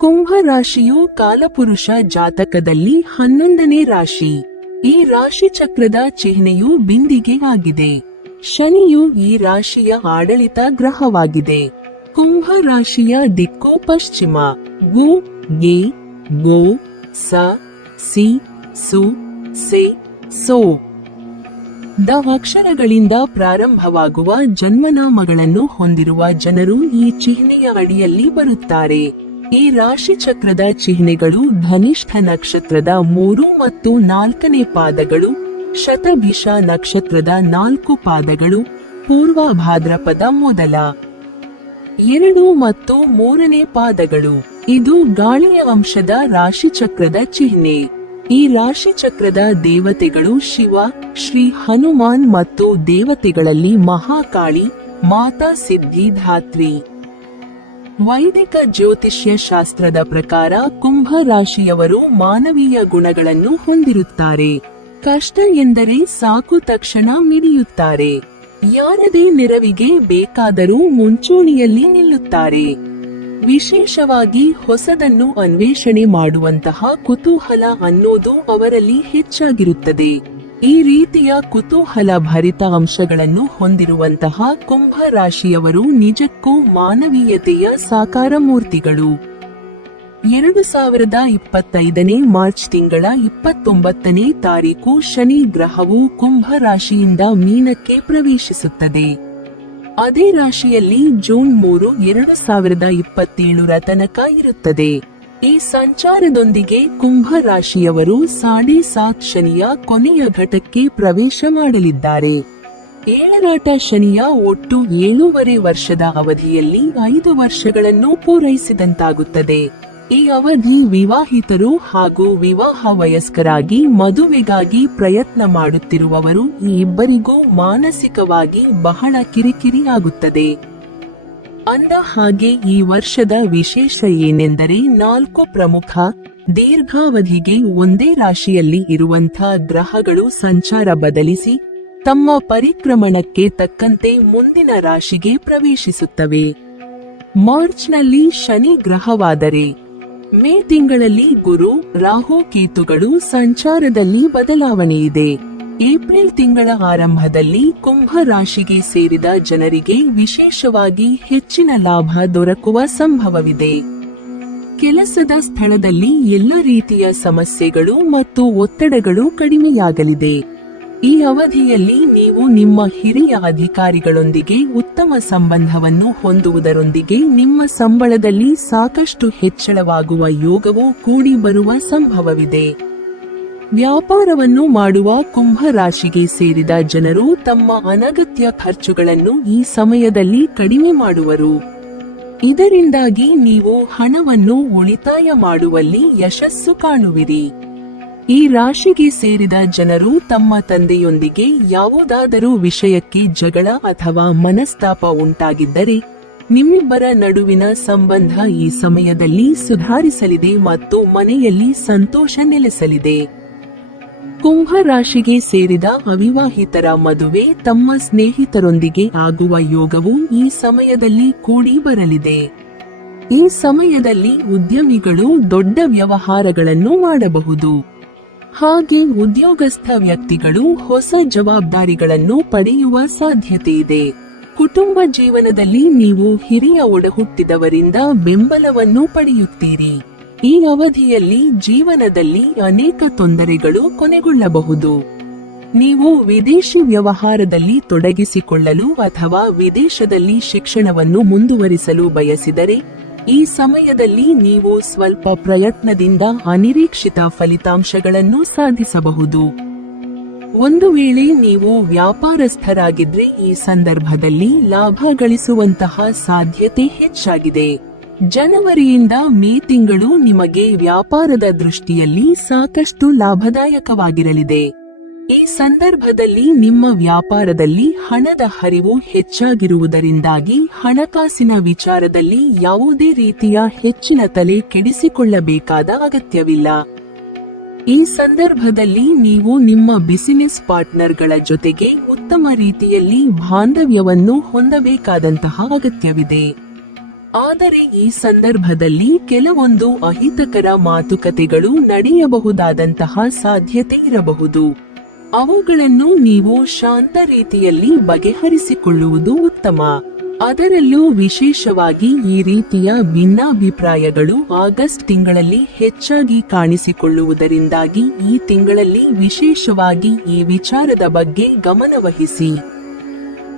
ಕುಂಭ ರಾಶಿಯು ಕಾಲಪುರುಷ ಜಾತಕದಲ್ಲಿ 11ನೇ ರಾಶಿ. ಈ ರಾಶಿ ಚಕ್ರದ ಚಿಹ್ನೆಯು ಬಿಂದಿಗೆ ಆಗಿದೆ. ಶನಿಯು ಈ ರಾಶಿಯ ಆಡಳಿತ ಗ್ರಹವಾಗಿದೆ. ಕುಂಭ ರಾಶಿಯ ದಿಕ್ಕು ಪಶ್ಚಿಮ. ಗು ಗೆ ಗೋ ಸ ಸಿ ಸು ಸೆ ಸೋ ದ ಅಕ್ಷರಗಳಿಂದ ಪ್ರಾರಂಭವಾಗುವ ಜನ್ಮನಾಮಗಳನ್ನು ಹೊಂದಿರುವ ಜನರು ಈ ಚಿಹ್ನೆಯ ಅಡಿಯಲ್ಲಿ ಬರುತ್ತಾರೆ. ಈ ರಾಶಿ ಚಕ್ರದ ಚಿಹ್ನೆಗಳು ಧನಿಷ್ಠ ನಕ್ಷತ್ರದ 3 ಮತ್ತು 4ನೇ ಪಾದಗಳು, ಶತಭಿಷ ನಕ್ಷತ್ರದ 4 ಪಾದಗಳು, ಪೂರ್ವ ಭಾದ್ರಪದ ಮೊದಲ 2 ಮತ್ತು 3ನೇ ಪಾದಗಳು. ಇದು ಗಾಳಿಯ ಅಂಶದ ರಾಶಿ ಚಕ್ರದ ಚಿಹ್ನೆ. ಈ ರಾಶಿ ಚಕ್ರದ ದೇವತೆಗಳು ಶಿವ, ಶ್ರೀ ಹನುಮಾನ್ ಮತ್ತು ದೇವತೆಗಳಲ್ಲಿ ಮಹಾಕಾಳಿ, ಮಾತಾ ಸಿದ್ಧಿದಾತ್ರಿ. ವೈದಿಕ ಜ್ಯೋತಿಷ್ಯ ಶಾಸ್ತ್ರದ ಪ್ರಕಾರ ಕುಂಭ ರಾಶಿಯವರು ಮಾನವೀಯ ಗುಣಗಳನ್ನು ಹೊಂದಿರುತ್ತಾರೆ. ಕಷ್ಟ ಎಂದರೆ ಸಾಕು ತಕ್ಷಣ ಮಿಡಿಯುತ್ತಾರೆ. ಯಾರದೇ ನೆರವಿಗೆ ಬೇಕಾದರೂ ಮುಂಚೂಣಿಯಲ್ಲಿ ನಿಲ್ಲುತ್ತಾರೆ. ವಿಶೇಷವಾಗಿ ಹೊಸದನ್ನು ಅನ್ವೇಷಣೆ ಮಾಡುವಂತಹ ಕುತೂಹಲ ಅನ್ನೋದು ಅವರಲ್ಲಿ ಹೆಚ್ಚಾಗಿರುತ್ತದೆ. ಈ ರೀತಿಯ ಕುತೂಹಲ ಭರಿತ ಅಂಶಗಳನ್ನು ಹೊಂದಿರುವಂತಹ ಕುಂಭ ರಾಶಿಯವರು ನಿಜಕ್ಕೂ ಮಾನವೀಯತೆಯ ಸಾಕಾರ ಮೂರ್ತಿಗಳು. 2025ನೇ ಮಾರ್ಚ್ ತಿಂಗಳ 29ನೇ ತಾರೀಕು ಶನಿ ಗ್ರಹವು ಕುಂಭ ರಾಶಿಯಿಂದ ಮೀನಕ್ಕೆ ಪ್ರವೇಶಿಸುತ್ತದೆ. ಅದೇ ರಾಶಿಯಲ್ಲಿ ಜೂನ್ 3, 2027ರ ತನಕ ಇರುತ್ತದೆ. ಈ ಸಂಚಾರದೊಂದಿಗೆ ಕುಂಭ ರಾಶಿಯವರು 7.5 ಶನಿಯ ಕೊನೆಯ ಘಟ್ಟಕ್ಕೆ ಪ್ರವೇಶ ಮಾಡಲಿದ್ದಾರೆ. ಏಳರಾಟ ಶನಿಯ ಒಟ್ಟು 7.5 ವರ್ಷದ ಅವಧಿಯಲ್ಲಿ 5 ವರ್ಷಗಳನ್ನು ಪೂರೈಸಿದಂತಾಗುತ್ತದೆ. ಈ ಅವಧಿ ವಿವಾಹಿತರು ಹಾಗೂ ವಿವಾಹ ವಯಸ್ಕರಾಗಿ ಮದುವೆಗಾಗಿ ಪ್ರಯತ್ನ ಮಾಡುತ್ತಿರುವವರು ಈ ಇಬ್ಬರಿಗೂ ಮಾನಸಿಕವಾಗಿ ಬಹಳ ಕಿರಿಕಿರಿ ಆಗುತ್ತದೆ. ಅಂದ ಹಾಗೆ ಈ ವರ್ಷದ ವಿಶೇಷ ಏನೆಂದರೆ 4 ಪ್ರಮುಖ ದೀರ್ಘಾವಧಿಗೆ ಒಂದೇ ರಾಶಿಯಲ್ಲಿ ಇರುವಂಥ ಗ್ರಹಗಳು ಸಂಚಾರ ಬದಲಿಸಿ ತಮ್ಮ ಪರಿಕ್ರಮಣಕ್ಕೆ ತಕ್ಕಂತೆ ಮುಂದಿನ ರಾಶಿಗೆ ಪ್ರವೇಶಿಸುತ್ತವೆ. ಮಾರ್ಚ್ನಲ್ಲಿ ಶನಿ ಗ್ರಹವಾದರೆ ಮೇ ತಿಂಗಳಲ್ಲಿ ಗುರು, ರಾಹು, ಕೇತುಗಳು ಸಂಚಾರದಲ್ಲಿ ಬದಲಾವಣೆಯಿದೆ. ಏಪ್ರಿಲ್ ತಿಂಗಳ ಆರಂಭದಲ್ಲಿ ಕುಂಭ ರಾಶಿಗೆ ಸೇರಿದ ಜನರಿಗೆ ವಿಶೇಷವಾಗಿ ಹೆಚ್ಚಿನ ಲಾಭ ದೊರಕುವ ಸಂಭವವಿದೆ. ಕೆಲಸದ ಸ್ಥಳದಲ್ಲಿ ಎಲ್ಲ ರೀತಿಯ ಸಮಸ್ಯೆಗಳು ಮತ್ತು ಒತ್ತಡಗಳು ಕಡಿಮೆಯಾಗಲಿದೆ. ಈ ಅವಧಿಯಲ್ಲಿ ನೀವು ನಿಮ್ಮ ಹಿರಿಯ ಅಧಿಕಾರಿಗಳೊಂದಿಗೆ ಉತ್ತಮ ಸಂಬಂಧವನ್ನು ಹೊಂದುವುದರೊಂದಿಗೆ ನಿಮ್ಮ ಸಂಬಳದಲ್ಲಿ ಸಾಕಷ್ಟು ಹೆಚ್ಚಳವಾಗುವ ಯೋಗವು ಕೂಡಿ ಬರುವ ಸಂಭವವಿದೆ. ವ್ಯಾಪಾರವನ್ನು ಮಾಡುವ ಕುಂಭ ರಾಶಿಗೆ ಸೇರಿದ ಜನರು ತಮ್ಮ ಅನಗತ್ಯ ಖರ್ಚುಗಳನ್ನು ಈ ಸಮಯದಲ್ಲಿ ಕಡಿಮೆ ಮಾಡುವರು. ಇದರಿಂದಾಗಿ ನೀವು ಹಣವನ್ನು ಉಳಿತಾಯ ಮಾಡುವಲ್ಲಿ ಯಶಸ್ಸು ಕಾಣುವಿರಿ. ಈ ರಾಶಿಗೆ ಸೇರಿದ ಜನರು ತಮ್ಮ ತಂದೆಯೊಂದಿಗೆ ಯಾವುದಾದರೂ ವಿಷಯಕ್ಕೆ ಜಗಳ ಅಥವಾ ಮನಸ್ತಾಪ ಉಂಟಾಗಿದ್ದರೆ ನಿಮ್ಮಿಬ್ಬರ ನಡುವಿನ ಸಂಬಂಧ ಈ ಸಮಯದಲ್ಲಿ ಸುಧಾರಿಸಲಿದೆ ಮತ್ತು ಮನೆಯಲ್ಲಿ ಸಂತೋಷ ನೆಲೆಸಲಿದೆ. ಕುಂಭ ರಾಶಿಗೆ ಸೇರಿದ ಅವಿವಾಹಿತರ ಮದುವೆ ತಮ್ಮ ಸ್ನೇಹಿತರೊಂದಿಗೆ ಆಗುವ ಯೋಗವು ಈ ಸಮಯದಲ್ಲಿ ಕೂಡಿ ಬರಲಿದೆ. ಈ ಸಮಯದಲ್ಲಿ ಉದ್ಯಮಿಗಳು ದೊಡ್ಡ ವ್ಯವಹಾರಗಳನ್ನು ಮಾಡಬಹುದು. ಹಾಗೆ ಉದ್ಯೋಗಸ್ಥ ವ್ಯಕ್ತಿಗಳು ಹೊಸ ಜವಾಬ್ದಾರಿಗಳನ್ನು ಪಡೆಯುವ ಸಾಧ್ಯತೆಯಿದೆ. ಕುಟುಂಬ ಜೀವನದಲ್ಲಿ ನೀವು ಹಿರಿಯ ಒಡಹುಟ್ಟಿದವರಿಂದ ಬೆಂಬಲವನ್ನು ಪಡೆಯುತ್ತೀರಿ. ಈ ಅವಧಿಯಲ್ಲಿ ಜೀವನದಲ್ಲಿ ಅನೇಕ ತೊಂದರೆಗಳು ಕೊನೆಗೊಳ್ಳಬಹುದು. ನೀವು ವಿದೇಶಿ ವ್ಯವಹಾರದಲ್ಲಿ ತೊಡಗಿಸಿಕೊಳ್ಳಲು ಅಥವಾ ವಿದೇಶದಲ್ಲಿ ಶಿಕ್ಷಣವನ್ನು ಮುಂದುವರಿಸಲು ಬಯಸಿದರೆ ಈ ಸಮಯದಲ್ಲಿ ನೀವು ಸ್ವಲ್ಪ ಪ್ರಯತ್ನದಿಂದ ಅನಿರೀಕ್ಷಿತ ಫಲಿತಾಂಶಗಳನ್ನು ಸಾಧಿಸಬಹುದು. ಒಂದು ವೇಳೆ ನೀವು ವ್ಯಾಪಾರಸ್ಥರಾಗಿದ್ರೆ ಈ ಸಂದರ್ಭದಲ್ಲಿ ಲಾಭ ಗಳಿಸುವಂತಹ ಸಾಧ್ಯತೆ ಹೆಚ್ಚಾಗಿದೆ. ಜನವರಿಯಿಂದ ಮೇ ತಿಂಗಳು ನಿಮಗೆ ವ್ಯಾಪಾರದ ದೃಷ್ಟಿಯಲ್ಲಿ ಸಾಕಷ್ಟು ಲಾಭದಾಯಕವಾಗಿರಲಿದೆ. ಈ ಸಂದರ್ಭದಲ್ಲಿ ನಿಮ್ಮ ವ್ಯಾಪಾರದಲ್ಲಿ ಹಣದ ಹರಿವು ಹೆಚ್ಚಾಗಿರುವುದರಿಂದಾಗಿ ಹಣಕಾಸಿನ ವಿಚಾರದಲ್ಲಿ ಯಾವುದೇ ರೀತಿಯ ಹೆಚ್ಚಿನ ತಲೆ ಕೆಡಿಸಿಕೊಳ್ಳಬೇಕಾದ ಅಗತ್ಯವಿಲ್ಲ. ಈ ಸಂದರ್ಭದಲ್ಲಿ ನೀವು ನಿಮ್ಮ ಬಿಸಿನೆಸ್ ಪಾರ್ಟ್ನರ್ಗಳ ಜೊತೆಗೆ ಉತ್ತಮ ರೀತಿಯಲ್ಲಿ ಬಾಂಧವ್ಯವನ್ನು ಹೊಂದಬೇಕಾದಂತಹ ಅಗತ್ಯವಿದೆ. ಆದರೆ ಈ ಸಂದರ್ಭದಲ್ಲಿ ಕೆಲವೊಂದು ಅಹಿತಕರ ಮಾತುಕತೆಗಳು ನಡೆಯಬಹುದಾದಂತಹ ಸಾಧ್ಯತೆ ಇರಬಹುದು. ಅವುಗಳನ್ನು ನೀವು ಶಾಂತ ರೀತಿಯಲ್ಲಿ ಬಗೆಹರಿಸಿಕೊಳ್ಳುವುದು ಉತ್ತಮ. ಅದರಲ್ಲೂ ವಿಶೇಷವಾಗಿ ಈ ರೀತಿಯ ಭಿನ್ನಾಭಿಪ್ರಾಯಗಳು ಆಗಸ್ಟ್ ತಿಂಗಳಲ್ಲಿ ಹೆಚ್ಚಾಗಿ ಕಾಣಿಸಿಕೊಳ್ಳುವುದರಿಂದಾಗಿ ಈ ತಿಂಗಳಲ್ಲಿ ವಿಶೇಷವಾಗಿ ಈ ವಿಚಾರದ ಬಗ್ಗೆ ಗಮನವಹಿಸಿ.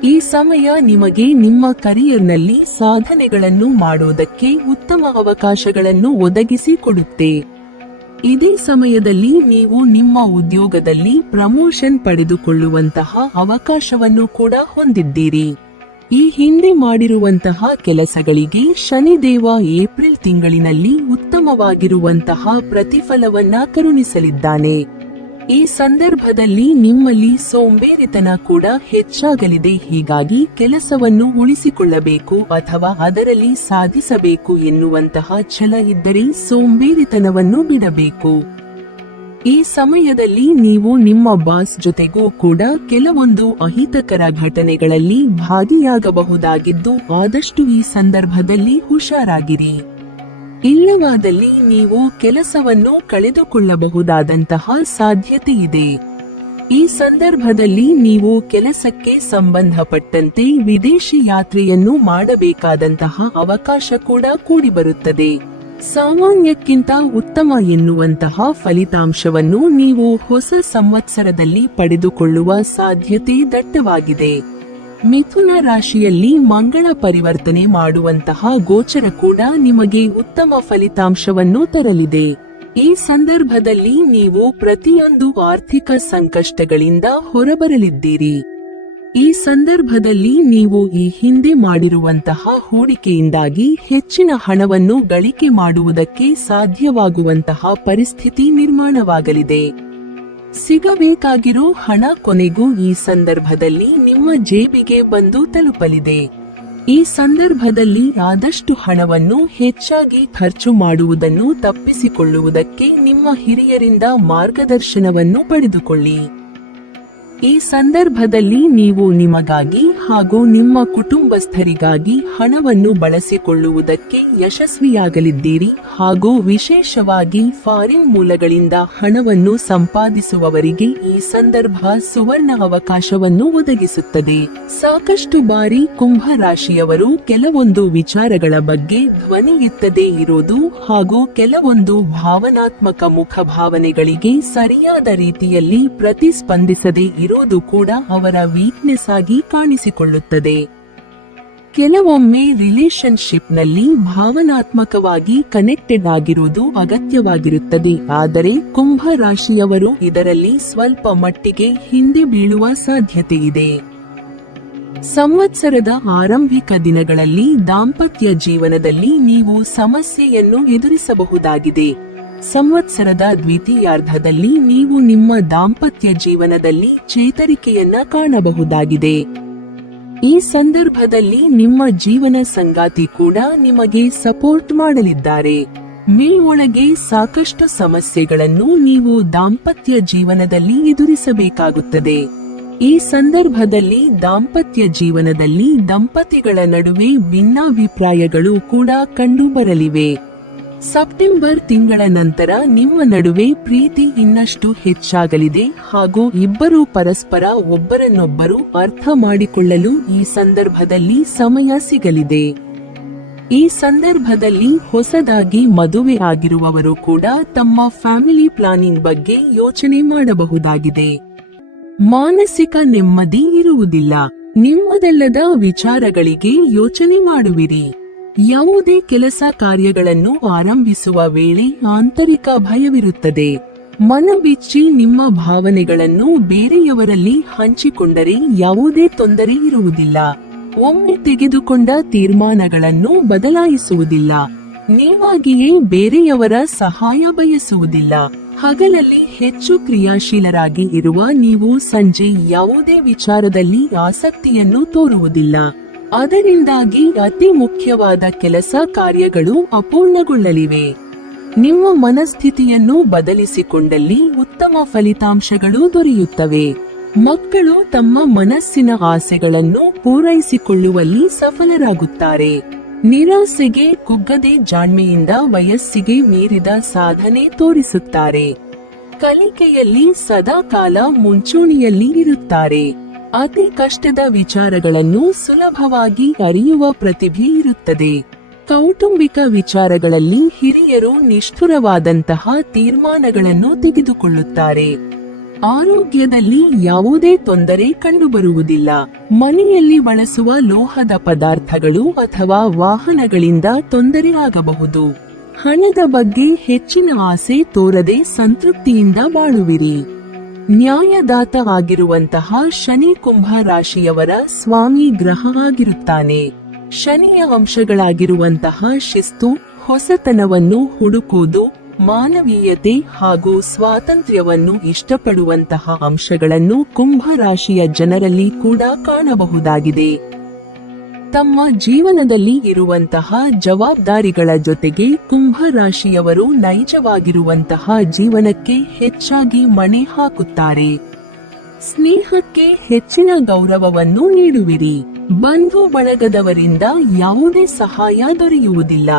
ಈ ಸಮಯ ನಿಮಗೆ ನಿಮ್ಮ ಕರಿಯರ್ನಲ್ಲಿ ಸಾಧನೆಗಳನ್ನು ಮಾಡುವುದಕ್ಕೆ ಉತ್ತಮ ಅವಕಾಶಗಳನ್ನು ಒದಗಿಸಿಕೊಡುತ್ತೆ. ಇದೇ ಸಮಯದಲ್ಲಿ ನೀವು ನಿಮ್ಮ ಉದ್ಯೋಗದಲ್ಲಿ ಪ್ರಮೋಷನ್ ಪಡೆದುಕೊಳ್ಳುವಂತಹ ಅವಕಾಶವನ್ನು ಕೂಡ ಹೊಂದಿದ್ದೀರಿ. ಈ ಹಿಂದೆ ಮಾಡಿರುವಂತಹ ಕೆಲಸಗಳಿಗೆ ಶನಿದೇವ ಏಪ್ರಿಲ್ ತಿಂಗಳಿನಲ್ಲಿ ಉತ್ತಮವಾಗಿರುವಂತಹ ಪ್ರತಿಫಲವನ್ನ ಕರುಣಿಸಲಿದ್ದಾನೆ. ಈ ಸಂದರ್ಭದಲ್ಲಿ ನಿಮ್ಮಲ್ಲಿ ಸೋಂಬೇರಿತನ ಕೂಡ ಹೆಚ್ಚಾಗಲಿದೆ. ಹೀಗಾಗಿ ಕೆಲಸವನ್ನು ಉಳಿಸಿಕೊಳ್ಳಬೇಕು ಅಥವಾ ಅದರಲ್ಲಿ ಸಾಧಿಸಬೇಕು ಎನ್ನುವಂತಹ ಛಲ ಇದ್ದರೆ ಸೋಂಬೇರಿತನವನ್ನು ಬಿಡಬೇಕು. ಈ ಸಮಯದಲ್ಲಿ ನೀವು ನಿಮ್ಮ ಬಾಸ್ ಜೊತೆಗೂ ಕೂಡ ಕೆಲವೊಂದು ಅಹಿತಕರ ಘಟನೆಗಳಲ್ಲಿ ಭಾಗಿಯಾಗಬಹುದಾಗಿದ್ದು ಆದಷ್ಟು ಈ ಸಂದರ್ಭದಲ್ಲಿ ಹುಷಾರಾಗಿರಿ. ಇಲ್ಲವಾದಲ್ಲಿ ನೀವು ಕೆಲಸವನ್ನು ಕಳೆದುಕೊಳ್ಳಬಹುದಾದಂತಹ ಸಾಧ್ಯತೆ ಇದೆ. ಈ ಸಂದರ್ಭದಲ್ಲಿ ನೀವು ಕೆಲಸಕ್ಕೆ ಸಂಬಂಧಪಟ್ಟಂತೆ ವಿದೇಶಿ ಯಾತ್ರೆಯನ್ನು ಮಾಡಬೇಕಾದಂತಹ ಅವಕಾಶ ಕೂಡ ಕೂಡಿಬರುತ್ತದೆ. ಸಾಮಾನ್ಯಕ್ಕಿಂತ ಉತ್ತಮ ಎನ್ನುವಂತಹ ಫಲಿತಾಂಶವನ್ನು ನೀವು ಹೊಸ ಸಂವತ್ಸರದಲ್ಲಿ ಪಡೆದುಕೊಳ್ಳುವ ಸಾಧ್ಯತೆ ದಟ್ಟವಾಗಿದೆ. ಮಿಥುನ ರಾಶಿಯಲ್ಲಿ ಮಂಗಳ ಪರಿವರ್ತನೆ ಮಾಡುವಂತಹ ಗೋಚರ ಕೂಡ ನಿಮಗೆ ಉತ್ತಮ ಫಲಿತಾಂಶವನ್ನು ತರಲಿದೆ. ಈ ಸಂದರ್ಭದಲ್ಲಿ ನೀವು ಪ್ರತಿಯೊಂದು ಆರ್ಥಿಕ ಸಂಕಷ್ಟಗಳಿಂದ ಹೊರಬರಲಿದ್ದೀರಿ. ಈ ಸಂದರ್ಭದಲ್ಲಿ ನೀವು ಈ ಹಿಂದೆ ಮಾಡಿರುವಂತಹ ಹೂಡಿಕೆಯಿಂದಾಗಿ ಹೆಚ್ಚಿನ ಹಣವನ್ನು ಗಳಿಕೆ ಮಾಡುವುದಕ್ಕೆ ಸಾಧ್ಯವಾಗುವಂತಹ ಪರಿಸ್ಥಿತಿ ನಿರ್ಮಾಣವಾಗಲಿದೆ. ಸಿಗಬೇಕಾಗಿರೋ ಹಣ ಕೊನೆಗೂ ಈ ಸಂದರ್ಭದಲ್ಲಿ ನಿಮ್ಮ ಜೇಬಿಗೆ ಬಂದು ತಲುಪಲಿದೆ. ಈ ಸಂದರ್ಭದಲ್ಲಿ ಆದಷ್ಟು ಹಣವನ್ನು ಹೆಚ್ಚಾಗಿ ಖರ್ಚು ಮಾಡುವುದನ್ನು ತಪ್ಪಿಸಿಕೊಳ್ಳುವುದಕ್ಕೆ ನಿಮ್ಮ ಹಿರಿಯರಿಂದ ಮಾರ್ಗದರ್ಶನವನ್ನು ಪಡೆದುಕೊಳ್ಳಿ. ಈ ಸಂದರ್ಭದಲ್ಲಿ ನೀವು ನಿಮಗಾಗಿ ಹಾಗೂ ನಿಮ್ಮ ಕುಟುಂಬಸ್ಥರಿಗಾಗಿ ಹಣವನ್ನು ಬಳಸಿಕೊಳ್ಳುವುದಕ್ಕೆ ಯಶಸ್ವಿಯಾಗಲಿದ್ದೀರಿ ಹಾಗೂ ವಿಶೇಷವಾಗಿ ಫಾರಿನ್ ಮೂಲಗಳಿಂದ ಹಣವನ್ನು ಸಂಪಾದಿಸುವವರಿಗೆ ಈ ಸಂದರ್ಭ ಸುವರ್ಣ ಅವಕಾಶವನ್ನು ಒದಗಿಸುತ್ತದೆ. ಸಾಕಷ್ಟು ಬಾರಿ ಕುಂಭ ರಾಶಿಯವರು ಕೆಲವೊಂದು ವಿಚಾರಗಳ ಬಗ್ಗೆ ಧ್ವನಿ ಎತ್ತದೇ ಇರೋದು ಹಾಗೂ ಕೆಲವೊಂದು ಭಾವನಾತ್ಮಕ ಮುಖಭಾವನೆಗಳಿಗೆ ಸರಿಯಾದ ರೀತಿಯಲ್ಲಿ ಪ್ರತಿಸ್ಪಂದಿಸದೇ ಇರೋದು ಕೂಡ ಅವರ ವೀಕ್ನೆಸ್ ಆಗಿ ಕಾಣಿಸಿಕೊಳ್ಳುತ್ತದೆ. ಕೆಲವೊಮ್ಮೆ ರಿಲೇಶನ್ಶಿಪ್ನಲ್ಲಿ ಭಾವನಾತ್ಮಕವಾಗಿ ಕನೆಕ್ಟೆಡ್ ಆಗಿರುವುದು ಅಗತ್ಯವಾಗಿರುತ್ತದೆ. ಆದರೆ ಕುಂಭ ರಾಶಿಯವರು ಇದರಲ್ಲಿ ಸ್ವಲ್ಪ ಮಟ್ಟಿಗೆ ಹಿಂದೆ ಬೀಳುವ ಸಾಧ್ಯತೆ ಇದೆ. ಸಂವತ್ಸರದ ಆರಂಭಿಕ ದಿನಗಳಲ್ಲಿ ದಾಂಪತ್ಯ ಜೀವನದಲ್ಲಿ ನೀವು ಸಮಸ್ಯೆಯನ್ನು ಎದುರಿಸಬಹುದಾಗಿದೆ. ಸಂವತ್ಸರದ ದ್ವಿತೀಯಾರ್ಧದಲ್ಲಿ ನೀವು ನಿಮ್ಮ ದಾಂಪತ್ಯ ಜೀವನದಲ್ಲಿ ಚೇತರಿಕೆಯನ್ನ ಕಾಣಬಹುದಾಗಿದೆ. ಈ ಸಂದರ್ಭದಲ್ಲಿ ನಿಮ್ಮ ಜೀವನ ಸಂಗಾತಿ ಕೂಡ ನಿಮಗೆ ಸಪೋರ್ಟ್ ಮಾಡಲಿದ್ದಾರೆ. ಮೇಲ್ನೊಳಗೆ ಸಾಕಷ್ಟು ಸಮಸ್ಯೆಗಳನ್ನು ನೀವು ದಾಂಪತ್ಯ ಜೀವನದಲ್ಲಿ ಎದುರಿಸಬೇಕಾಗುತ್ತದೆ. ಈ ಸಂದರ್ಭದಲ್ಲಿ ದಾಂಪತ್ಯ ಜೀವನದಲ್ಲಿ ದಂಪತಿಗಳ ನಡುವೆ ಭಿನ್ನಾಭಿಪ್ರಾಯಗಳು ಕೂಡ ಕಂಡುಬರಲಿವೆ. ಸೆಪ್ಟೆಂಬರ್ ತಿಂಗಳ ನಂತರ ನಿಮ್ಮ ನಡುವೆ ಪ್ರೀತಿ ಇನ್ನಷ್ಟು ಹೆಚ್ಚಾಗಲಿದೆ ಹಾಗೂ ಇಬ್ಬರು ಪರಸ್ಪರ ಒಬ್ಬರನ್ನೊಬ್ಬರು ಅರ್ಥ ಮಾಡಿಕೊಳ್ಳಲು ಈ ಸಂದರ್ಭದಲ್ಲಿ ಸಮಯ ಸಿಗಲಿದೆ. ಈ ಸಂದರ್ಭದಲ್ಲಿ ಹೊಸದಾಗಿ ಮದುವೆ ಆಗಿರುವವರು ಕೂಡ ತಮ್ಮ ಫ್ಯಾಮಿಲಿ ಪ್ಲಾನಿಂಗ್ ಬಗ್ಗೆ ಯೋಚನೆ ಮಾಡಬಹುದಾಗಿದೆ. ಮಾನಸಿಕ ನೆಮ್ಮದಿ ಇರುವುದಿಲ್ಲ. ನಿಮ್ಮದಲ್ಲದ ವಿಚಾರಗಳಿಗೆ ಯೋಚನೆ ಮಾಡುವಿರಿ. ಯಾವುದೇ ಕೆಲಸ ಕಾರ್ಯಗಳನ್ನು ಆರಂಭಿಸುವ ವೇಳೆ ಆಂತರಿಕ ಭಯವಿರುತ್ತದೆ. ಮನಬಿಚ್ಚಿ ನಿಮ್ಮ ಭಾವನೆಗಳನ್ನು ಬೇರೆಯವರಲ್ಲಿ ಹಂಚಿಕೊಂಡರೆ ಯಾವುದೇ ತೊಂದರೆ ಇರುವುದಿಲ್ಲ. ಒಮ್ಮೆ ತೆಗೆದುಕೊಂಡ ತೀರ್ಮಾನಗಳನ್ನು ಬದಲಾಯಿಸುವುದಿಲ್ಲ. ನೀವಾಗಿಯೇ ಬೇರೆಯವರ ಸಹಾಯ ಬಯಸುವುದಿಲ್ಲ. ಹಗಲಲ್ಲಿ ಹೆಚ್ಚು ಕ್ರಿಯಾಶೀಲರಾಗಿ ಇರುವ ನೀವು ಸಂಜೆ ಯಾವುದೇ ವಿಚಾರದಲ್ಲಿ ಆಸಕ್ತಿಯನ್ನು ತೋರುವುದಿಲ್ಲ. ಅದರಿಂದಾಗಿ ಅತಿ ಮುಖ್ಯವಾದ ಕೆಲಸ ಕಾರ್ಯಗಳು ಅಪೂರ್ಣಗೊಳ್ಳಲಿವೆ. ನಿಮ್ಮ ಮನಸ್ಥಿತಿಯನ್ನು ಬದಲಿಸಿಕೊಂಡಲ್ಲಿ ಉತ್ತಮ ಫಲಿತಾಂಶಗಳು ದೊರೆಯುತ್ತವೆ. ಮಕ್ಕಳು ತಮ್ಮ ಮನಸ್ಸಿನ ಆಸೆಗಳನ್ನು ಪೂರೈಸಿಕೊಳ್ಳುವಲ್ಲಿ ಸಫಲರಾಗುತ್ತಾರೆ. ನಿರಾಸೆಗೆ ಕುಗ್ಗದೆ ಜಾಣ್ಮೆಯಿಂದ ವಯಸ್ಸಿಗೆ ಮೀರಿದ ಸಾಧನೆ ತೋರಿಸುತ್ತಾರೆ. ಕಲಿಕೆಯಲ್ಲಿ ಸದಾಕಾಲ ಮುಂಚೂಣಿಯಲ್ಲಿ ಇರುತ್ತಾರೆ. ಅತಿ ಕಷ್ಟದ ವಿಚಾರಗಳನ್ನು ಸುಲಭವಾಗಿ ಅರಿಯುವ ಪ್ರತಿಭೆ ಇರುತ್ತದೆ. ಕೌಟುಂಬಿಕ ವಿಚಾರಗಳಲ್ಲಿ ಹಿರಿಯರು ನಿಷ್ಠುರವಾದಂತಹ ತೀರ್ಮಾನಗಳನ್ನು ತೆಗೆದುಕೊಳ್ಳುತ್ತಾರೆ. ಆರೋಗ್ಯದಲ್ಲಿ ಯಾವುದೇ ತೊಂದರೆ ಕಂಡುಬರುವುದಿಲ್ಲ. ಮನೆಯಲ್ಲಿ ಬಳಸುವ ಲೋಹದ ಪದಾರ್ಥಗಳು ಅಥವಾ ವಾಹನಗಳಿಂದ ತೊಂದರೆಯಾಗಬಹುದು. ಹಣದ ಬಗ್ಗೆ ಹೆಚ್ಚಿನ ಆಸೆ ತೋರದೆ ಸಂತೃಪ್ತಿಯಿಂದ ಬಾಳುವಿರಿ. ನ್ಯಾಯದಾತ ಆಗಿರುವಂತಹ ಶನಿ ಕುಂಭ ರಾಶಿಯವರ ಸ್ವಾಮಿ ಗ್ರಹ ಆಗಿರುತ್ತಾನೆ. ಶನಿಯ ಅಂಶಗಳಾಗಿರುವಂತಹ ಶಿಸ್ತು, ಹೊಸತನವನ್ನು ಹುಡುಕುವುದು, ಮಾನವೀಯತೆ ಹಾಗೂ ಸ್ವಾತಂತ್ರ್ಯವನ್ನು ಇಷ್ಟಪಡುವಂತಹ ಅಂಶಗಳನ್ನು ಕುಂಭ ರಾಶಿಯ ಜನರಲ್ಲಿ ಕೂಡ ಕಾಣಬಹುದಾಗಿದೆ. ತಮ್ಮ ಜೀವನದಲ್ಲಿ ಇರುವಂತಹ ಜವಾಬ್ದಾರಿಗಳ ಜೊತೆಗೆ ಕುಂಭ ರಾಶಿಯವರು ನೈಜವಾಗಿರುವಂತಹ ಜೀವನಕ್ಕೆ ಹೆಚ್ಚಾಗಿ ಮಣೆ ಹಾಕುತ್ತಾರೆ. ಸ್ನೇಹಕ್ಕೆ ಹೆಚ್ಚಿನ ಗೌರವವನ್ನು ನೀಡುವಿರಿ. ಬಂಧು ಬಳಗದವರಿಂದ ಯಾವುದೇ ಸಹಾಯ ದೊರೆಯುವುದಿಲ್ಲ.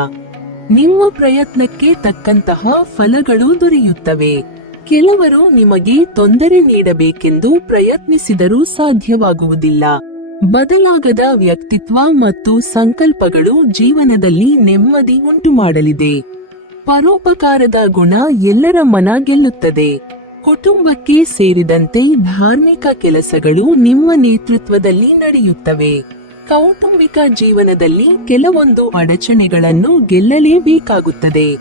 ನಿಮ್ಮ ಪ್ರಯತ್ನಕ್ಕೆ ತಕ್ಕಂತಹ ಫಲಗಳು ದೊರೆಯುತ್ತವೆ. ಕೆಲವರು ನಿಮಗೆ ತೊಂದರೆ ನೀಡಬೇಕೆಂದು ಪ್ರಯತ್ನಿಸಿದರೂ ಸಾಧ್ಯವಾಗುವುದಿಲ್ಲ. ಬದಲಾಗದ ವ್ಯಕ್ತಿತ್ವ ಮತ್ತು ಸಂಕಲ್ಪಗಳು ಜೀವನದಲ್ಲಿ ನೆಮ್ಮದಿ ಉಂಟುಮಾಡಲಿದೆ. ಪರೋಪಕಾರದ ಗುಣ ಎಲ್ಲರ ಮನ ಗೆಲ್ಲುತ್ತದೆ. ಕುಟುಂಬಕ್ಕೆ ಸೇರಿದಂತೆ ಧಾರ್ಮಿಕ ಕೆಲಸಗಳು ನಿಮ್ಮ ನೇತೃತ್ವದಲ್ಲಿ ನಡೆಯುತ್ತವೆ. ಕೌಟುಂಬಿಕ ಜೀವನದಲ್ಲಿ ಕೆಲವೊಂದು ಅಡಚಣೆಗಳನ್ನು ಗೆಲ್ಲಲೇಬೇಕಾಗುತ್ತದೆ.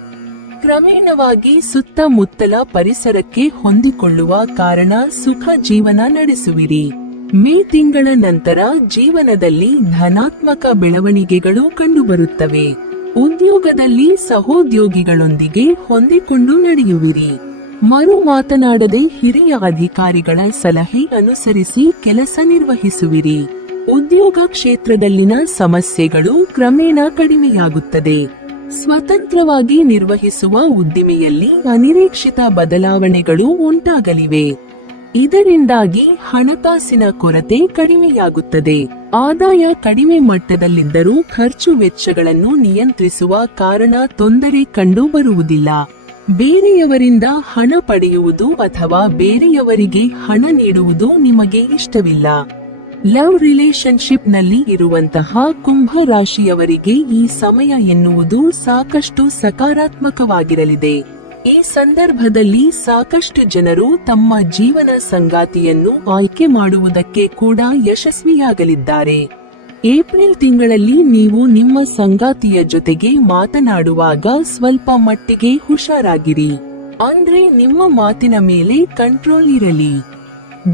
ಕ್ರಮೇಣವಾಗಿ ಸುತ್ತಮುತ್ತಲ ಪರಿಸರಕ್ಕೆ ಹೊಂದಿಕೊಳ್ಳುವ ಕಾರಣ ಸುಖ ಜೀವನ ನಡೆಸುವಿರಿ. ಮೇ ತಿಂಗಳ ನಂತರ ಜೀವನದಲ್ಲಿ ಧನಾತ್ಮಕ ಬೆಳವಣಿಗೆಗಳು ಕಂಡುಬರುತ್ತವೆ. ಉದ್ಯೋಗದಲ್ಲಿ ಸಹೋದ್ಯೋಗಿಗಳೊಂದಿಗೆ ಹೊಂದಿಕೊಂಡು ನಡೆಯುವಿರಿ. ಮರು ಮಾತನಾಡದೆ ಹಿರಿಯ ಅಧಿಕಾರಿಗಳ ಸಲಹೆ ಅನುಸರಿಸಿ ಕೆಲಸ ನಿರ್ವಹಿಸುವಿರಿ. ಉದ್ಯೋಗ ಕ್ಷೇತ್ರದಲ್ಲಿನ ಸಮಸ್ಯೆಗಳು ಕ್ರಮೇಣ ಕಡಿಮೆಯಾಗುತ್ತದೆ. ಸ್ವತಂತ್ರವಾಗಿ ನಿರ್ವಹಿಸುವ ಉದ್ದಿಮೆಯಲ್ಲಿ ಅನಿರೀಕ್ಷಿತ ಬದಲಾವಣೆಗಳು ಉಂಟಾಗಲಿವೆ. ಇದರಿಂದಾಗಿ ಹಣಕಾಸಿನ ಕೊರತೆ ಕಡಿಮೆಯಾಗುತ್ತದೆ. ಆದಾಯ ಕಡಿಮೆ ಮಟ್ಟದಲ್ಲಿದ್ದರೂ ಖರ್ಚು ವೆಚ್ಚಗಳನ್ನು ನಿಯಂತ್ರಿಸುವ ಕಾರಣ ತೊಂದರೆ ಕಂಡು ಬರುವುದಿಲ್ಲ. ಬೇರೆಯವರಿಂದ ಹಣ ಪಡೆಯುವುದು ಅಥವಾ ಬೇರೆಯವರಿಗೆ ಹಣ ನೀಡುವುದು ನಿಮಗೆ ಇಷ್ಟವಿಲ್ಲ. ಲವ್ ರಿಲೇಶನ್ಶಿಪ್ ನಲ್ಲಿ ಇರುವಂತಹ ಕುಂಭ ರಾಶಿಯವರಿಗೆ ಈ ಸಮಯ ಎನ್ನುವುದು ಸಾಕಷ್ಟು ಸಕಾರಾತ್ಮಕವಾಗಿರಲಿದೆ. ಈ ಸಂದರ್ಭದಲ್ಲಿ ಸಾಕಷ್ಟು ಜನರು ತಮ್ಮ ಜೀವನ ಸಂಗಾತಿಯನ್ನು ಆಯ್ಕೆ ಮಾಡುವುದಕ್ಕೆ ಕೂಡ ಯಶಸ್ವಿಯಾಗಲಿದ್ದಾರೆ. ಏಪ್ರಿಲ್ ತಿಂಗಳಲ್ಲಿ ನೀವು ನಿಮ್ಮ ಸಂಗಾತಿಯ ಜೊತೆಗೆ ಮಾತನಾಡುವಾಗ ಸ್ವಲ್ಪ ಮಟ್ಟಿಗೆ ಹುಷಾರಾಗಿರಿ. ಅಂದ್ರೆ ನಿಮ್ಮ ಮಾತಿನ ಮೇಲೆ ಕಂಟ್ರೋಲ್ ಇರಲಿ.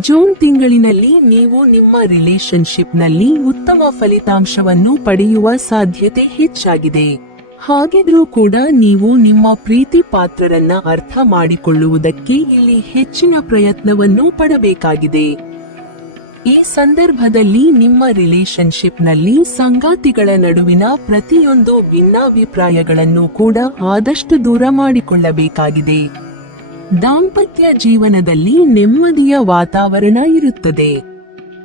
ಜೂನ್ ತಿಂಗಳಿನಲ್ಲಿ ನೀವು ನಿಮ್ಮ ರಿಲೇಶನ್ಶಿಪ್ ನಲ್ಲಿ ಉತ್ತಮ ಫಲಿತಾಂಶವನ್ನು ಪಡೆಯುವ ಸಾಧ್ಯತೆ ಹೆಚ್ಚಾಗಿದೆ. ಹಾಗಿದ್ರೂ ಕೂಡ ನೀವು ನಿಮ್ಮ ಪ್ರೀತಿ ಪಾತ್ರರನ್ನ ಅರ್ಥ ಮಾಡಿಕೊಳ್ಳುವುದಕ್ಕೆ ಇಲ್ಲಿ ಹೆಚ್ಚಿನ ಪ್ರಯತ್ನವನ್ನು ಪಡಬೇಕಾಗಿದೆ. ಈ ಸಂದರ್ಭದಲ್ಲಿ ನಿಮ್ಮ ರಿಲೇಶನ್ಶಿಪ್ ನಲ್ಲಿ ಸಂಗಾತಿಗಳ ನಡುವಿನ ಪ್ರತಿಯೊಂದು ಭಿನ್ನಾಭಿಪ್ರಾಯಗಳನ್ನು ಕೂಡ ಆದಷ್ಟು ದೂರ ಮಾಡಿಕೊಳ್ಳಬೇಕಾಗಿದೆ. ದಾಂಪತ್ಯ ಜೀವನದಲ್ಲಿ ನೆಮ್ಮದಿಯ ವಾತಾವರಣ ಇರುತ್ತದೆ.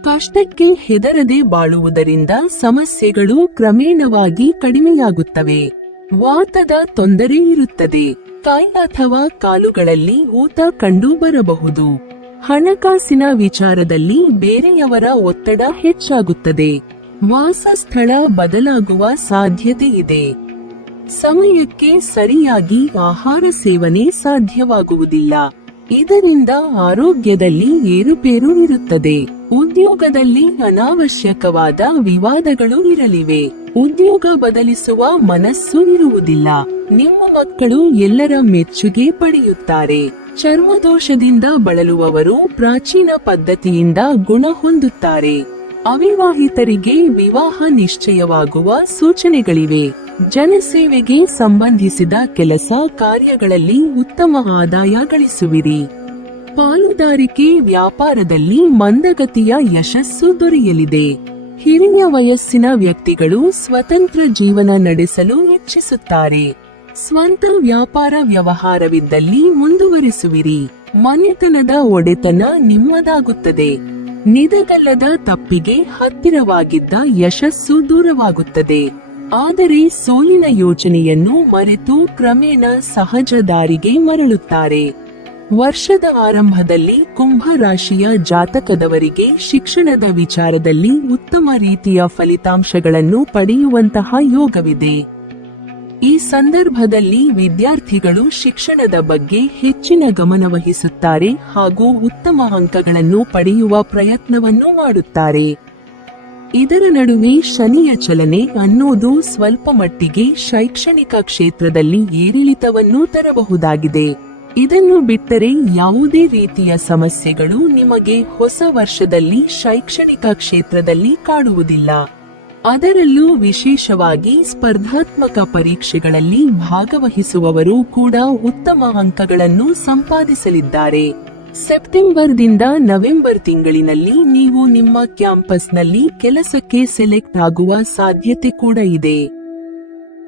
ಕಷ್ಟಕ್ಕೆ ಹೆದರದೆ ಬಾಳುವುದರಿಂದ ಸಮಸ್ಯೆಗಳು ಕ್ರಮೇಣವಾಗಿ ಕಡಿಮೆಯಾಗುತ್ತವೆ. ವಾತದ ತೊಂದರೆ ಇರುತ್ತದೆ. ಕೈ ಅಥವಾ ಕಾಲುಗಳಲ್ಲಿ ಊತ ಕಂಡು ಬರಬಹುದು. ಹಣಕಾಸಿನ ವಿಚಾರದಲ್ಲಿ ಬೇರೆಯವರ ಒತ್ತಡ ಹೆಚ್ಚಾಗುತ್ತದೆ. ವಾಸಸ್ಥಳ ಬದಲಾಗುವ ಸಾಧ್ಯತೆ ಇದೆ. ಸಮಯಕ್ಕೆ ಸರಿಯಾಗಿ ಆಹಾರ ಸೇವನೆ ಸಾಧ್ಯವಾಗುವುದಿಲ್ಲ. ಇದರಿಂದ ಆರೋಗ್ಯದಲ್ಲಿ ಏರುಪೇರು ಇರುತ್ತದೆ. ಉದ್ಯೋಗದಲ್ಲಿ ಅನಾವಶ್ಯಕವಾದ ವಿವಾದಗಳು ಇರಲಿವೆ. ಉದ್ಯೋಗ ಬದಲಿಸುವ ಮನಸ್ಸು ಇರುವುದಿಲ್ಲ. ನಿಮ್ಮ ಮಕ್ಕಳು ಎಲ್ಲರ ಮೆಚ್ಚುಗೆ ಪಡೆಯುತ್ತಾರೆ. ಚರ್ಮದೋಷದಿಂದ ಬಳಲುವವರು ಪ್ರಾಚೀನ ಪದ್ಧತಿಯಿಂದ ಗುಣ ಹೊಂದುತ್ತಾರೆ. ಅವಿವಾಹಿತರಿಗೆ ವಿವಾಹ ನಿಶ್ಚಯವಾಗುವ ಸೂಚನೆಗಳಿವೆ. ಜನಸೇವೆಗೆ ಸಂಬಂಧಿಸಿದ ಕೆಲಸ ಕಾರ್ಯಗಳಲ್ಲಿ ಉತ್ತಮ ಆದಾಯ ಗಳಿಸುವಿರಿ. ಪಾಲುದಾರಿಕೆ ವ್ಯಾಪಾರದಲ್ಲಿ ಮಂದಗತಿಯ ಯಶಸ್ಸು ದೊರೆಯಲಿದೆ. ಹಿರಿಯ ವಯಸ್ಸಿನ ವ್ಯಕ್ತಿಗಳು ಸ್ವತಂತ್ರ ಜೀವನ ನಡೆಸಲು ಇಚ್ಛಿಸುತ್ತಾರೆ. ಸ್ವಂತ ವ್ಯಾಪಾರ ವ್ಯವಹಾರವಿದ್ದಲ್ಲಿ ಮುಂದುವರಿಸುವಿರಿ. ಮನೆತನದ ಒಡೆತನ ನಿಮ್ಮದಾಗುತ್ತದೆ. ನಿದಗಲ್ಲದ ತಪ್ಪಿಗೆ ಹತ್ತಿರವಾಗಿದ್ದ ಯಶಸ್ಸು ದೂರವಾಗುತ್ತದೆ. ಆದರೆ ಸೋಲಿನ ಯೋಚನೆಯನ್ನು ಮರೆತು ಕ್ರಮೇಣ ಸಹಜ ದಾರಿಗೆ ಮರಳುತ್ತಾರೆ. ವರ್ಷದ ಆರಂಭದಲ್ಲಿ ಕುಂಭ ರಾಶಿಯ ಜಾತಕದವರಿಗೆ ಶಿಕ್ಷಣದ ವಿಚಾರದಲ್ಲಿ ಉತ್ತಮ ರೀತಿಯ ಫಲಿತಾಂಶಗಳನ್ನು ಪಡೆಯುವಂತಹ ಯೋಗವಿದೆ. ಈ ಸಂದರ್ಭದಲ್ಲಿ ವಿದ್ಯಾರ್ಥಿಗಳು ಶಿಕ್ಷಣದ ಬಗ್ಗೆ ಹೆಚ್ಚಿನ ಗಮನವಹಿಸುತ್ತಾರೆ ಹಾಗೂ ಉತ್ತಮ ಅಂಕಗಳನ್ನು ಪಡೆಯುವ ಪ್ರಯತ್ನವನ್ನು ಮಾಡುತ್ತಾರೆ. ಇದರ ನಡುವೆ ಶನಿಯ ಚಲನೆ ಅನ್ನೋದು ಸ್ವಲ್ಪ ಮಟ್ಟಿಗೆ ಶೈಕ್ಷಣಿಕ ಕ್ಷೇತ್ರದಲ್ಲಿ ಏರಿಳಿತವನ್ನು ತರಬಹುದಾಗಿದೆ. ಇದನ್ನು ಬಿಟ್ಟರೆ ಯಾವುದೇ ರೀತಿಯ ಸಮಸ್ಯೆಗಳು ನಿಮಗೆ ಹೊಸ ವರ್ಷದಲ್ಲಿ ಶೈಕ್ಷಣಿಕ ಕ್ಷೇತ್ರದಲ್ಲಿ ಕಾಡುವುದಿಲ್ಲ. ಅದರಲ್ಲೂ ವಿಶೇಷವಾಗಿ ಸ್ಪರ್ಧಾತ್ಮಕ ಪರೀಕ್ಷೆಗಳಲ್ಲಿ ಭಾಗವಹಿಸುವವರು ಕೂಡ ಉತ್ತಮ ಅಂಕಗಳನ್ನು ಸಂಪಾದಿಸಲಿದ್ದಾರೆ. ಸೆಪ್ಟೆಂಬರ್ದಿಂದ ನವೆಂಬರ್ ತಿಂಗಳಿನಲ್ಲಿ ನೀವು ನಿಮ್ಮ ಕ್ಯಾಂಪಸ್ನಲ್ಲಿ ಕೆಲಸಕ್ಕೆ ಸೆಲೆಕ್ಟ್ ಆಗುವ ಸಾಧ್ಯತೆ ಕೂಡ ಇದೆ.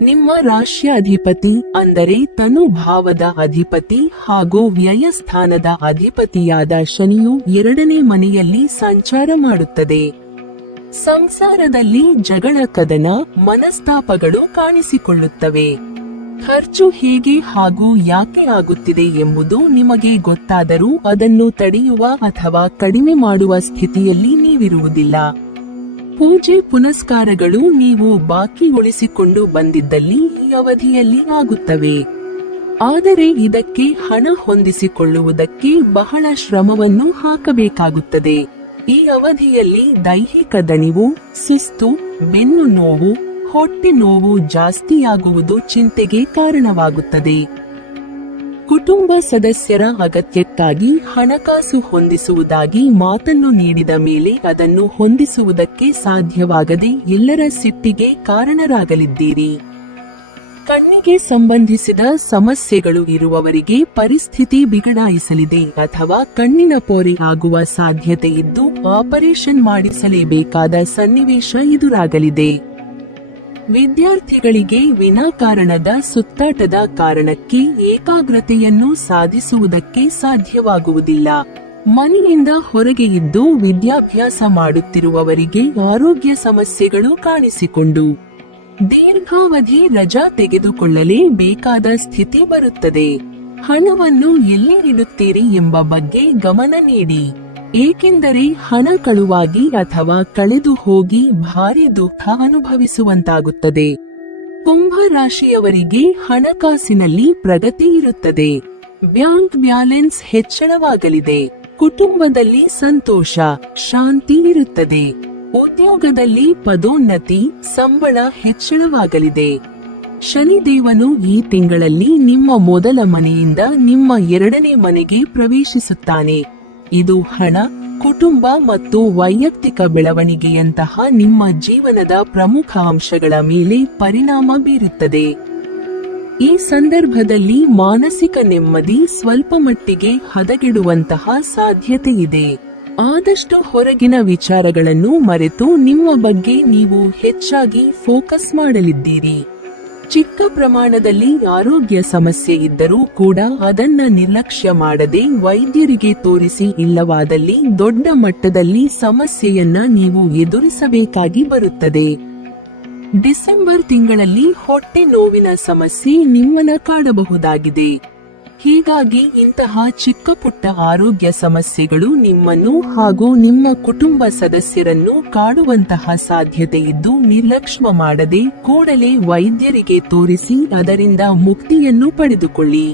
ನಿಮ್ಮ ರಾಶಿಯ ಅಧಿಪತಿ ಅಂದರೆ ತನುಭಾವದ ಅಧಿಪತಿ ಹಾಗೂ ವ್ಯಯಸ್ಥಾನದ ಅಧಿಪತಿಯಾದ ಶನಿಯು 2ನೇ ಮನೆಯಲ್ಲಿ ಸಂಚಾರ ಮಾಡುತ್ತದೆ. ಸಂಸಾರದಲ್ಲಿ ಜಗಳ, ಕದನ, ಮನಸ್ತಾಪಗಳು ಕಾಣಿಸಿಕೊಳ್ಳುತ್ತವೆ. ಖರ್ಚು ಹೇಗೆ ಹಾಗೂ ಯಾಕೆ ಆಗುತ್ತಿದೆ ಎಂಬುದು ನಿಮಗೆ ಗೊತ್ತಾದರೂ ಅದನ್ನು ತಡೆಯುವ ಅಥವಾ ಕಡಿಮೆ ಮಾಡುವ ಸ್ಥಿತಿಯಲ್ಲಿ ನೀವಿರುವುದಿಲ್ಲ. ಪೂಜೆ ಪುನಸ್ಕಾರಗಳು ನೀವು ಬಾಕಿ ಉಳಿಸಿಕೊಂಡು ಬಂದಿದ್ದಲ್ಲಿ ಈ ಅವಧಿಯಲ್ಲಿ ಆಗುತ್ತವೆ. ಆದರೆ ಇದಕ್ಕೆ ಹಣ ಹೊಂದಿಸಿಕೊಳ್ಳುವುದಕ್ಕೆ ಬಹಳ ಶ್ರಮವನ್ನು ಹಾಕಬೇಕಾಗುತ್ತದೆ. ಈ ಅವಧಿಯಲ್ಲಿ ದೈಹಿಕ ದಣಿವು, ಸುಸ್ತು, ಬೆನ್ನು ನೋವು, ಹೊಟ್ಟೆ ನೋವು ಜಾಸ್ತಿಯಾಗುವುದು ಚಿಂತೆಗೆ ಕಾರಣವಾಗುತ್ತದೆ. ಕುಟುಂಬ ಸದಸ್ಯರ ಅಗತ್ಯಕ್ಕಾಗಿ ಹಣಕಾಸು ಹೊಂದಿಸುವುದಾಗಿ ಮಾತನ್ನು ನೀಡಿದ ಮೇಲೆ ಅದನ್ನು ಹೊಂದಿಸುವುದಕ್ಕೆ ಸಾಧ್ಯವಾಗದೆ ಎಲ್ಲರ ಸಿಟ್ಟಿಗೆ ಕಾರಣರಾಗಲಿದ್ದೀರಿ. ಕಣ್ಣಿಗೆ ಸಂಬಂಧಿಸಿದ ಸಮಸ್ಯೆಗಳು ಇರುವವರಿಗೆ ಪರಿಸ್ಥಿತಿ ಬಿಗಡಾಯಿಸಲಿದೆ ಅಥವಾ ಕಣ್ಣಿನ ಪೊರೆ ಆಗುವ ಸಾಧ್ಯತೆ ಇದ್ದು ಆಪರೇಷನ್ ಮಾಡಿಸಲೇಬೇಕಾದ ಸನ್ನಿವೇಶ ಎದುರಾಗಲಿದೆ. ವಿದ್ಯಾರ್ಥಿಗಳಿಗೆ ವಿನಾಕಾರಣದ ಸುತ್ತಾಟದ ಕಾರಣಕ್ಕೆ ಏಕಾಗ್ರತೆಯನ್ನು ಸಾಧಿಸುವುದಕ್ಕೆ ಸಾಧ್ಯವಾಗುವುದಿಲ್ಲ. ಮನೆಯಿಂದ ಹೊರಗೆ ಇದ್ದು ವಿದ್ಯಾಭ್ಯಾಸ ಮಾಡುತ್ತಿರುವವರಿಗೆ ಆರೋಗ್ಯ ಸಮಸ್ಯೆಗಳು ಕಾಣಿಸಿಕೊಂಡು ದೀರ್ಘಾವಧಿ ರಜಾ ತೆಗೆದುಕೊಳ್ಳಲೇ ಬೇಕಾದ ಸ್ಥಿತಿ ಬರುತ್ತದೆ. ಹಣವನ್ನು ಎಲ್ಲಿ ಇಡುತ್ತೀರಿ ಎಂಬ ಬಗ್ಗೆ ಗಮನ ನೀಡಿ. ಏಕೆಂದರೆ ಹಣ ಕಳುವಾಗಿ ಅಥವಾ ಕಳೆದು ಹೋಗಿ ಭಾರಿ ದುಃಖ ಅನುಭವಿಸುವಂತಾಗುತ್ತದೆ. ಕುಂಭ ರಾಶಿಯವರಿಗೆ ಹಣಕಾಸಿನಲ್ಲಿ ಪ್ರಗತಿ ಇರುತ್ತದೆ. ಬ್ಯಾಂಕ್ ಬ್ಯಾಲೆನ್ಸ್ ಹೆಚ್ಚಳವಾಗಲಿದೆ. ಕುಟುಂಬದಲ್ಲಿ ಸಂತೋಷ, ಶಾಂತಿ ಇರುತ್ತದೆ. ಉದ್ಯೋಗದಲ್ಲಿ ಪದೋನ್ನತಿ, ಸಂಬಳ ಹೆಚ್ಚಳವಾಗಲಿದೆ. ಶನಿದೇವನು ಈ ತಿಂಗಳಲ್ಲಿ ನಿಮ್ಮ ಮೊದಲ ಮನೆಯಿಂದ ನಿಮ್ಮ 2ನೇ ಮನೆಗೆ ಪ್ರವೇಶಿಸುತ್ತಾನೆ. ಇದು ಹಣ, ಕುಟುಂಬ ಮತ್ತು ವೈಯಕ್ತಿಕ ಬೆಳವಣಿಗೆಯಂತಹ ನಿಮ್ಮ ಜೀವನದ ಪ್ರಮುಖ ಅಂಶಗಳ ಮೇಲೆ ಪರಿಣಾಮ ಬೀರುತ್ತದೆ. ಈ ಸಂದರ್ಭದಲ್ಲಿ ಮಾನಸಿಕ ನೆಮ್ಮದಿ ಸ್ವಲ್ಪ ಮಟ್ಟಿಗೆ ಹದಗೆಡುವಂತಹ ಸಾಧ್ಯತೆ ಇದೆ. ಆದಷ್ಟು ಹೊರಗಿನ ವಿಚಾರಗಳನ್ನು ಮರೆತು ನಿಮ್ಮ ಬಗ್ಗೆ ನೀವು ಹೆಚ್ಚಾಗಿ ಫೋಕಸ್ ಮಾಡಲಿದ್ದೀರಿ. ಚಿಕ್ಕ ಪ್ರಮಾಣದಲ್ಲಿ ಆರೋಗ್ಯ ಸಮಸ್ಯೆ ಇದ್ದರೂ ಕೂಡ ಅದನ್ನ ನಿರ್ಲಕ್ಷ್ಯ ಮಾಡದೆ ವೈದ್ಯರಿಗೆ ತೋರಿಸಿ, ಇಲ್ಲವಾದಲ್ಲಿ ದೊಡ್ಡ ಮಟ್ಟದಲ್ಲಿ ಸಮಸ್ಯೆಯನ್ನ ನೀವು ಎದುರಿಸಬೇಕಾಗಿ ಬರುತ್ತದೆ. ಡಿಸೆಂಬರ್ ತಿಂಗಳಲ್ಲಿ ಹೊಟ್ಟೆ ನೋವಿನ ಸಮಸ್ಯೆ ನಿಮ್ಮನ್ನ ಕಾಡಬಹುದಾಗಿದೆ. ಹೀಗಾಗಿ ಇಂತಹ ಚಿಕ್ಕ ಪುಟ್ಟ ಆರೋಗ್ಯ ಸಮಸ್ಯೆಗಳು ನಿಮ್ಮನ್ನು ಹಾಗೂ ನಿಮ್ಮ ಕುಟುಂಬ ಸದಸ್ಯರನ್ನು ಕಾಡುವಂತಹ ಸಾಧ್ಯತೆ ಇದ್ದು, ನಿರ್ಲಕ್ಷ್ಯ ಮಾಡದೆ ಕೂಡಲೇ ವೈದ್ಯರಿಗೆ ತೋರಿಸಿ ಅದರಿಂದ ಮುಕ್ತಿಯನ್ನು ಪಡೆದುಕೊಳ್ಳಿ.